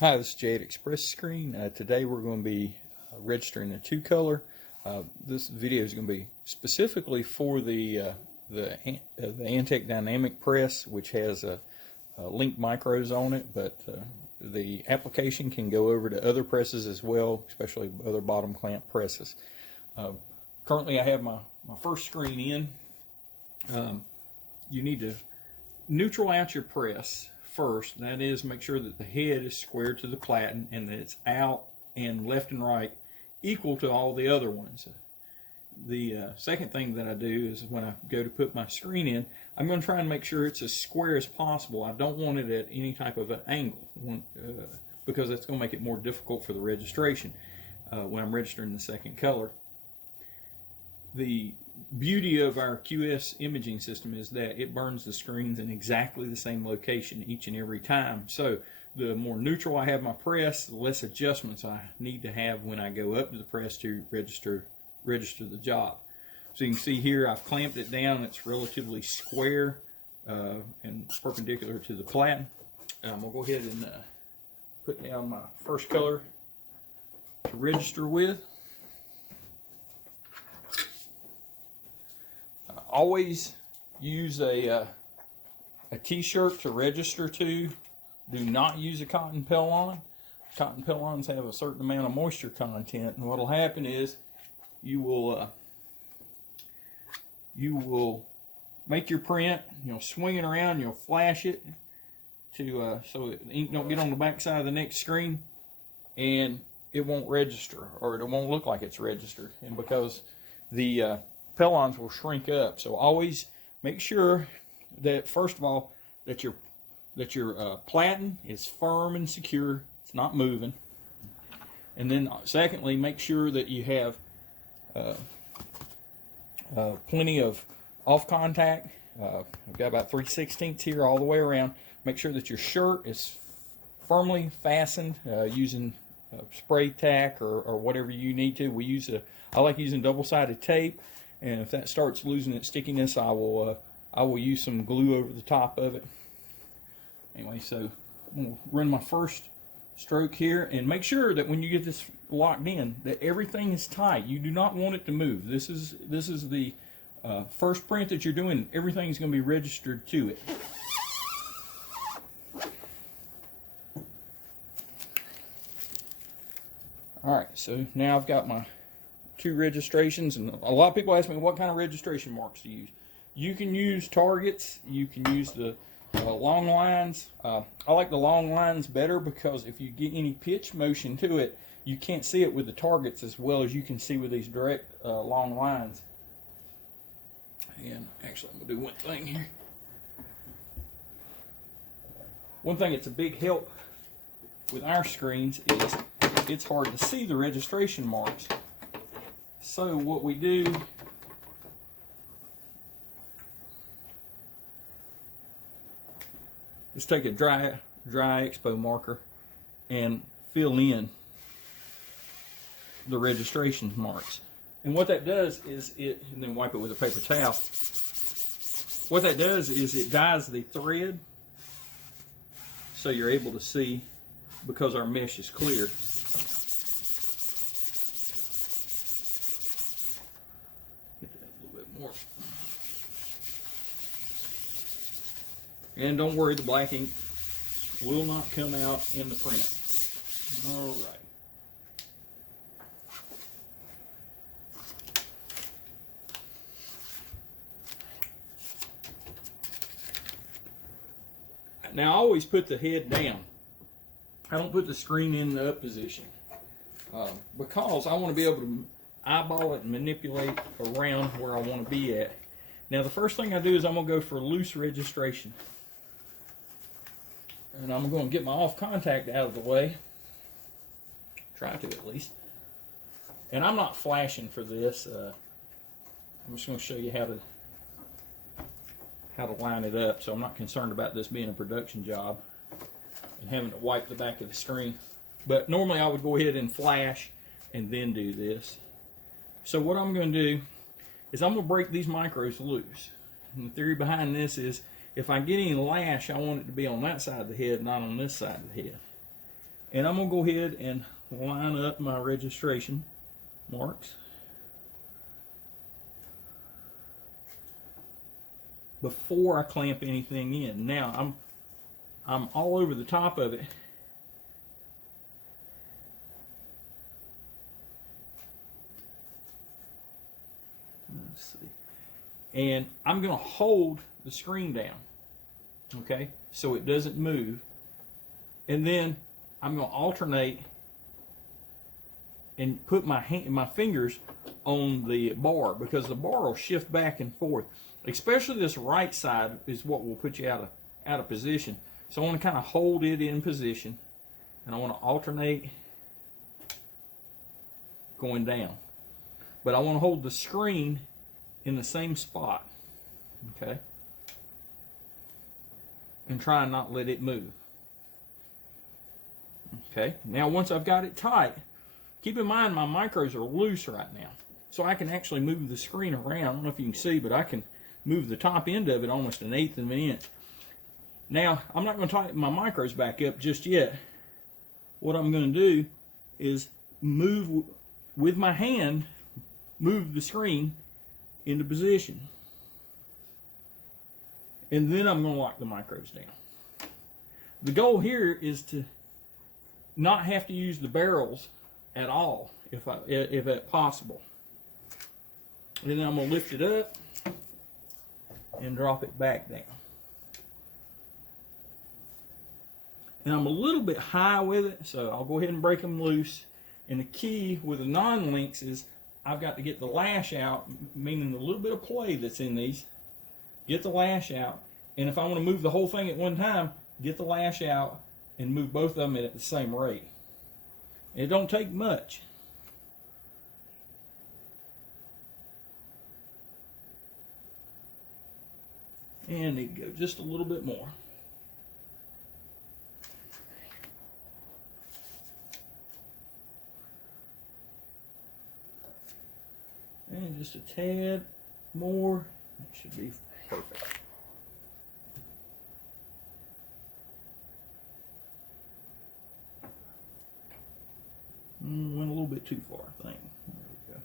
Hi, this is Jay at Xpresscreen. Today we're going to be registering a 2-color. This video is going to be specifically for the Antec Dynamic Press, which has link micros on it, but the application can go over to other presses as well, especially other bottom clamp presses. Currently I have my first screen in. You need to neutral out your press first. That is, make sure that the head is square to the platen and that it's out and left and right equal to all the other ones. The second thing that I do is when I go to put my screen in, I'm going to try and make sure it's as square as possible. I don't want it at any type of an angle because that's going to make it more difficult for the registration when I'm registering the second color. The beauty of our QS imaging system is that it burns the screens in exactly the same location each and every time. So the more neutral I have my press, the less adjustments I need to have when I go up to the press to register the job. So you can see here I've clamped it down. It's relatively square and perpendicular to the platen. I'm going to go ahead and put down my first color to register with. Always use a t-shirt to register to. Do not use a cotton pellon. Cotton pellons have a certain amount of moisture content, and what will happen is you will make your print. You'll swing it around. You'll flash it to so the ink don't get on the back side of the next screen, and it won't register, or it won't look like it's registered. And because the pellons will shrink up, so always make sure that first of all that your platen is firm and secure, it's not moving, and then secondly make sure that you have plenty of off contact. I've got about 3/16 here all the way around. Make sure that your shirt is firmly fastened using spray tack or whatever you need to. I like using double-sided tape. And if that starts losing its stickiness, I will use some glue over the top of it. Anyway, so I'm going to run my first stroke here, and make sure that when you get this locked in, that everything is tight. You do not want it to move. This is the first print that you're doing. Everything is going to be registered to it. All right, so now I've got my 2 registrations, and a lot of people ask me what kind of registration marks to use. You can use targets, you can use the long lines. I like the long lines better because if you get any pitch motion to it, you can't see it with the targets as well as you can see with these direct long lines. And actually, I'm going to do one thing here. One thing that's a big help with our screens is it's hard to see the registration marks. So what we do is take a dry expo marker and fill in the registration marks. And what that does is and then wipe it with a paper towel. What that does is it dyes the thread so you're able to see because our mesh is clear. And don't worry, the black ink will not come out in the print. All right. Now I always put the head down. I don't put the screen in the up position because I want to be able to eyeball it and manipulate around where I want to be at. Now the first thing I do is I'm going to go for loose registration. And I'm going to get my off contact out of the way. Try to at least. And I'm not flashing for this. I'm just going to show you how to line it up. So I'm not concerned about this being a production job and having to wipe the back of the screen. But normally I would go ahead and flash and then do this. So what I'm going to do is I'm going to break these micros loose. And the theory behind this is if I get any lash, I want it to be on that side of the head, not on this side of the head. And I'm going to go ahead and line up my registration marks before I clamp anything in. Now I'm all over the top of it. Let's see. And I'm going to hold the screen down, okay, so it doesn't move. And then I'm going to alternate and put my fingers on the bar, because the bar will shift back and forth. Especially this right side is what will put you out of position. So I want to kind of hold it in position, and I want to alternate going down. But I want to hold the screen in the same spot, okay? And try and not let it move. Okay, now once I've got it tight, keep in mind my micros are loose right now. So I can actually move the screen around. I don't know if you can see, but I can move the top end of it almost 1/8 of an inch. Now, I'm not going to tighten my micros back up just yet. What I'm going to do is move with my hand, move the screen into position. And then I'm going to lock the micros down. The goal here is to not have to use the barrels at all, if that's possible. And then I'm going to lift it up and drop it back down. And I'm a little bit high with it, so I'll go ahead and break them loose. And the key with the non-links is I've got to get the lash out, meaning the little bit of play that's in these, get the lash out. And if I want to move the whole thing at one time, get the lash out and move both of them at the same rate. It don't take much. And need to go just a little bit more. And just a tad more. That should be perfect. Went a little bit too far, I think. There we go.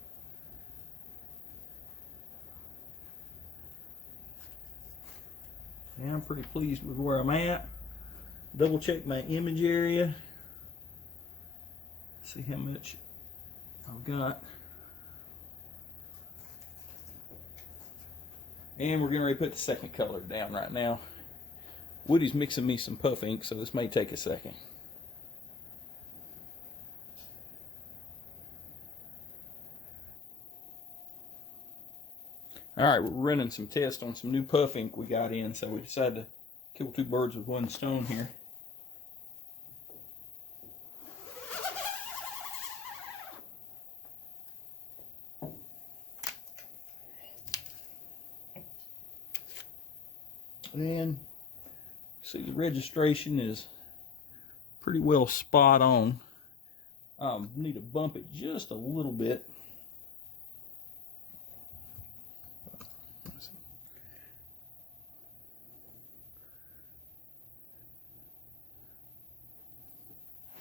Yeah, I'm pretty pleased with where I'm at. Double check my image area. See how much I've got. And we're getting ready to put the second color down right now. Woody's mixing me some puff ink, so this may take a second. Alright, we're running some tests on some new puff ink we got in, so we decided to kill two birds with one stone here. And see, the registration is pretty well spot on. Need to bump it just a little bit.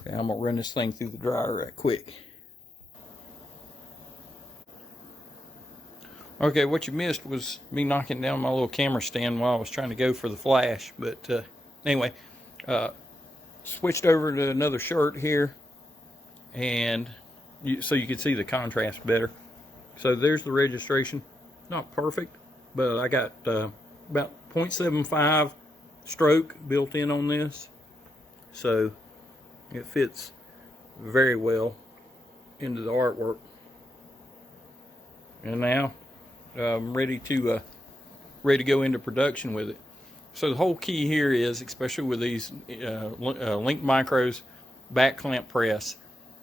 Okay, I'm going to run this thing through the dryer right quick. Okay, what you missed was me knocking down my little camera stand while I was trying to go for the flash. But anyway, switched over to another shirt here, and so you can see the contrast better. So there's the registration. Not perfect, but I got about 0.75 stroke built in on this. So it fits very well into the artwork. And now I'm ready to go into production with it. So the whole key here is, especially with these link micros back clamp press,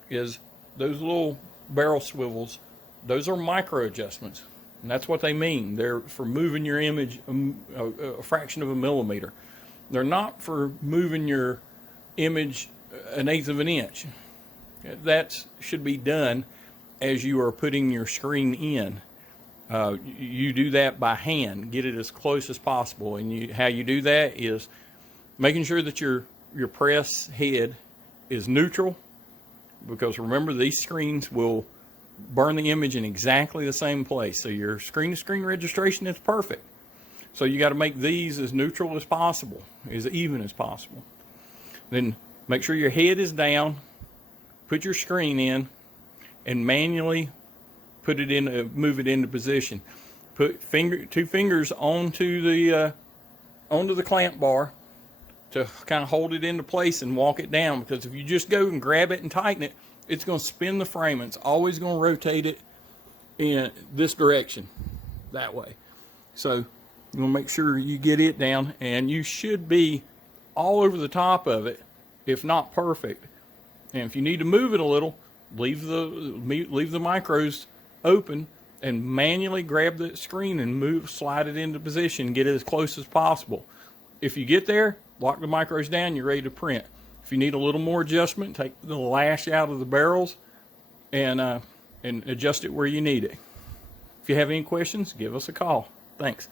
is those little barrel swivels. Those are micro adjustments, and that's what they mean. They're for moving your image a fraction of a millimeter. They're not for moving your image 1/8 of an inch. That should be done as you are putting your screen in. You do that by hand, get it as close as possible, and how you do that is making sure that your press head is neutral, because remember, these screens will burn the image in exactly the same place. So your screen-to-screen registration is perfect. So you got to make these as neutral as possible, as even as possible. Then make sure your head is down, put your screen in, and manually put it in, move it into position. Put two fingers onto the clamp bar to kind of hold it into place and walk it down, because if you just go and grab it and tighten it, it's going to spin the frame, and it's always going to rotate it in this direction, that way. So you want to make sure you get it down, and you should be all over the top of it, if not perfect. And if you need to move it a little, leave the micros open and manually grab the screen and slide it into position, get it as close as possible. If you get there, lock the micros down, you're ready to print. If you need a little more adjustment, take the lash out of the barrels and adjust it where you need it. If you have any questions, give us a call. Thanks.